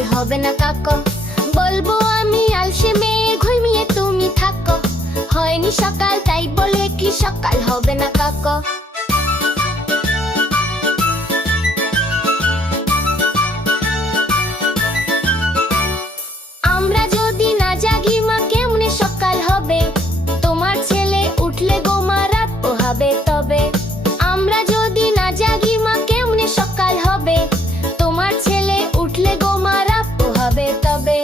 সকাল হবে না কাকো। বলবো আমি আলসে মেয়ে, ঘুমিয়ে তুমি থাকো। হয়নি সকাল তাই বলে কি সকাল হবে না কাকো। আমরা যদি না জাগি মা কেমনে সকাল হবে? তোমার ছেলে উঠলে গো মা রাত পোহাবে তবে। আমরা যদি না জাগি মা কেমনে সকাল হবে? তোমার ছেলে উঠলে গো মা রাত পোহাবে তবে।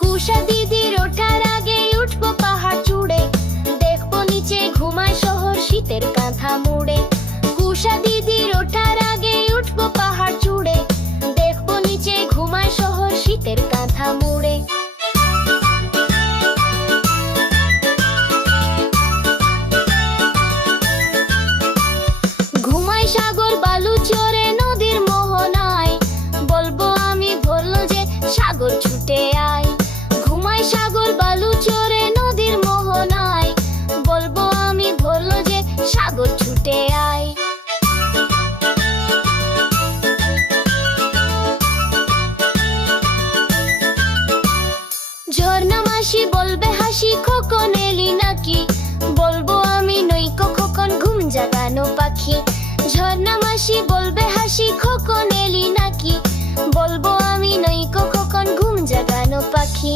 কুষা দিদির ওঠার আগে উঠবো পাহাড় চূড়ে, দেখবো নিচে ঘুমায় শহর শীতের কাঁথা মুড়ে। কুষা দিদির ওঠার আগে উঠবো পাহাড় চূড়ে, দেখবো নিচে ঘুমায় শহর শীতের কাঁথা মুড়ে। ঘুমায় সাগর বালু চরে নদীর মোহনায়, বলবো আমি ভরলো যে সাগর ছুটে আয়। ঘুমায় সাগর বালু চরে নদীর মোহনায়, বলবো আমি ভরলো যে সাগর ছুটে আয়। ঝর্ণা মাসি বলবে হাসি খোকন এলি নাকি? বলবো আমি নইকো খোকন ঘুম জাগানো পাখি। ঝর্ণা মাসি বলবে হাসি খোকন এলি নাকি? বলবো আমি নইকো খোকন ঘুম জাগানো পাখি।